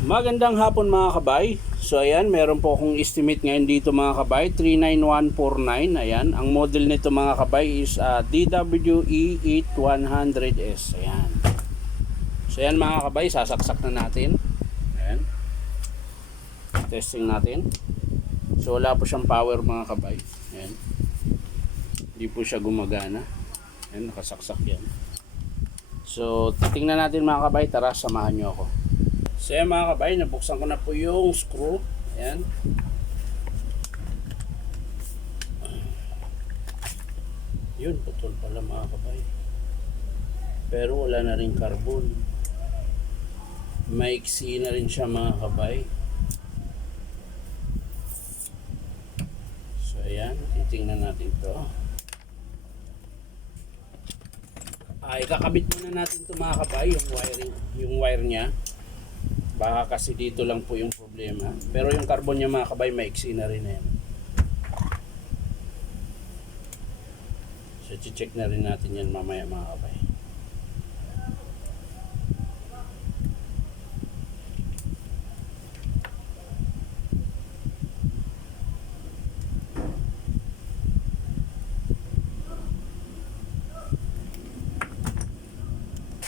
Magandang hapon mga kabay. So ayan, meron po akong estimate ngayon dito mga kabay, 39149. Ayan, ang model nito mga kabay is DWE8100S. Ayan. So ayan mga kabay, sasaksak na natin. Ayan. Testing natin. So wala po siyang power mga kabay. Ayan. Hindi po siya gumagana. Ayan, nakasaksak yan. So titingnan natin mga kabay, tara samahan nyo ako. So yan mga kabay, nabuksan ko na po yung screw. Ayan. Yun, putol pala mga kabay. Pero wala na rin carbon. Maiksi na rin siya mga kabay. So ayan, titingnan natin to. Ikakabit muna natin to mga kabay, yung wire niya. Baka kasi dito lang po yung problema. Pero yung carbon niya mga kabay, maiksi na rin yan. So, check na rin natin yan mamaya mga kabay.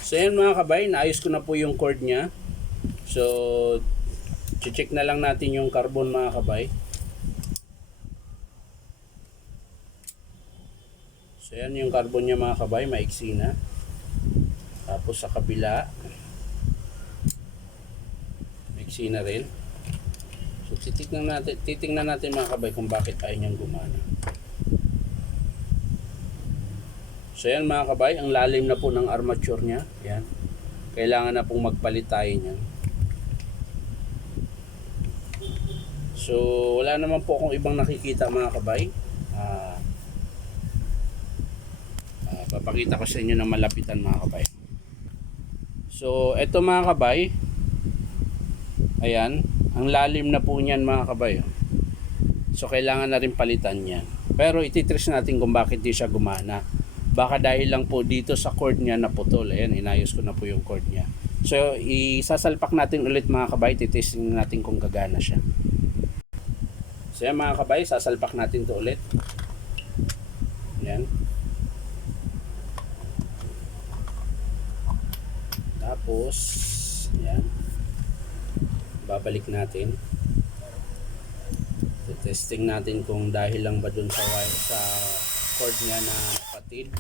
So, yan mga kabay, naayos ko na po yung cord niya. So, check na lang natin yung carbon mga kabay. So, yan yung carbon niya mga kabay, maiksi na. Tapos sa kabila, maiksi na rin. So, titingnan natin mga kabay kung bakit ayaw niyang gumana. So, yan mga kabay, ang lalim na po ng armature niya. Yan. Kailangan na pong magpalit tayo niyan. So, wala naman po akong ibang nakikita mga kabay. Papakita ko sa inyo ng malapitan mga kabay. So, eto mga kabay. Ayan. Ang lalim na po niyan mga kabay. So, kailangan na rin palitan yan. Pero ititrace natin kung bakit di siya gumana. Baka dahil lang po dito sa cord niya na putol. Ayan, inayos ko na po yung cord niya. So, isasalpak natin ulit mga kabay. Titesting natin kung gagana siya. So yan mga kabay, sasalpak natin to ulit. Yan. Tapos, yan. Babalik natin. So, testing natin kung dahil lang ba dun sa wire, sa cord niya na napatid.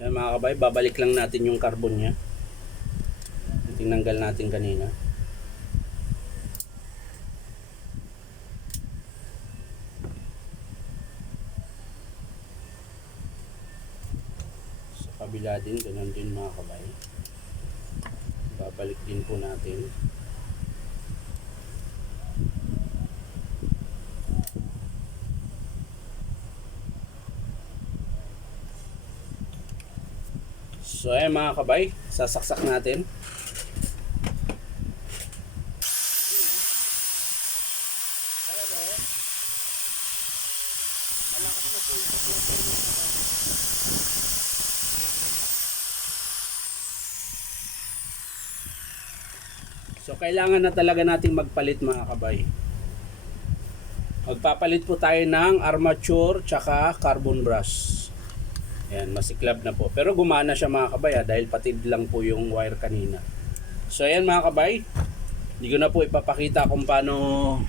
So mga kabay, babalik lang natin yung carbon niya. Tinanggal natin kanina. Sa kabila din, ganun din mga kabay. Babalik din po natin. So ayan mga kabay, sasaksak natin. Pero malakas na po yung so kailangan na talaga nating magpalit mga kabay. Magpapalit po tayo ng armature tsaka carbon brush. Ayan, masiklab na po. Pero gumana siya mga kabay dahil patid lang po yung wire kanina. So ayan mga kabay, hindi ko na po ipapakita kung paano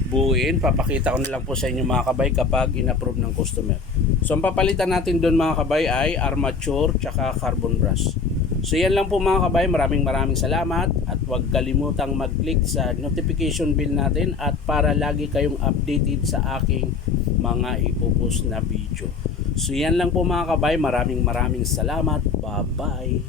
buuin. Papakita ko na lang po sa inyo mga kabay kapag in-approve ng customer. So ang papalitan natin doon mga kabay ay armature tsaka carbon brush. So yan lang po mga kabay, maraming salamat at huwag kalimutang mag-click sa notification bell natin at para lagi kayong updated sa aking mga ipopost na video. So yan lang po mga kabay, maraming salamat. Bye bye.